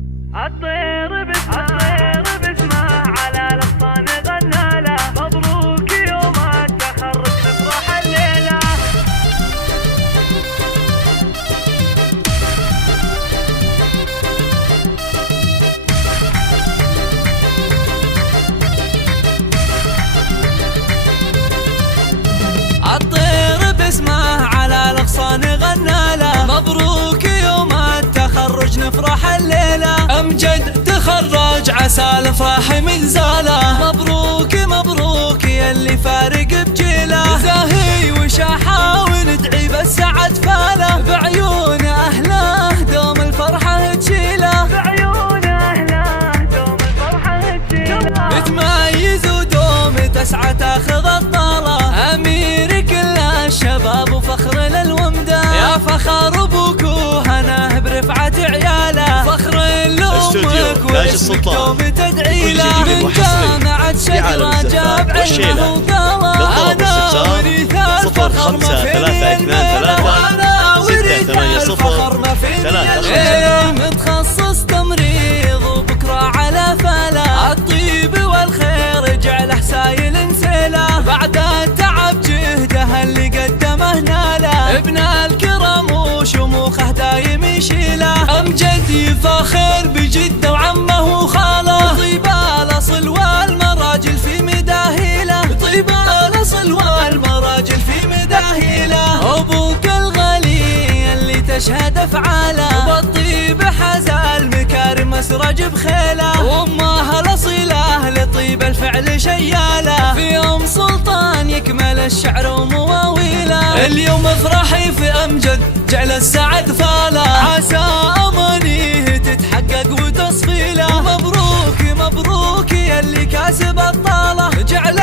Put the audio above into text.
الطير باسمه على الأغصان غنى له، مبروك يوم التخرج نفرح الليلة. الطير باسمه على الأغصان غنى له، مبروك يوم التخرج نفرح الليلة. أمجد تخرج عسى الفرح مزاله، مبروك مبروك يلي فارق بجيله. زاهي وشاحة وندعي بالسعد فاله، بعيون أهله دوم الفرحة تشيله، بعيون أهله دوم الفرحة تشيله. متميز ودوم تسعى تاخذ الطالة، أمير كل الشباب وفخر للومدة. يا فخر ابوك وهناه برفعة عياله، فخر لأمك واسمك دوم تدعي له. من جامعة شقرة جاب علمه وقاله، أنا وريث الفخر ما فيني الميلة، أنا وريث الفخر ما فيني الميلة. متخصص تمريض وبكرة على فلا، الطيب والخير جعله سايل سيله. بعد التعب جهده اللي قدمه ناله، ابن الكرم وشموخه دايم يشيله. أمجد يفاخر بجده وعمه وخاله، طيب الأصل والمراجل في مداهيله، طيب الأصل والمراجل في مداهيله. أبوك الغالي اللي تشهد أفعاله، بالطيب حاز المكارم مسرج بخيله. وأمه الأصيلة لطيب الفعل شياله، في أم سلطان يكمل الشعر ومواويله. اليوم افرحي في أمجد جعل السعد فاله، عسى أمانيه تتحقق وتصفيله. مبروك مبروك يلي كاسب الطالة، جعل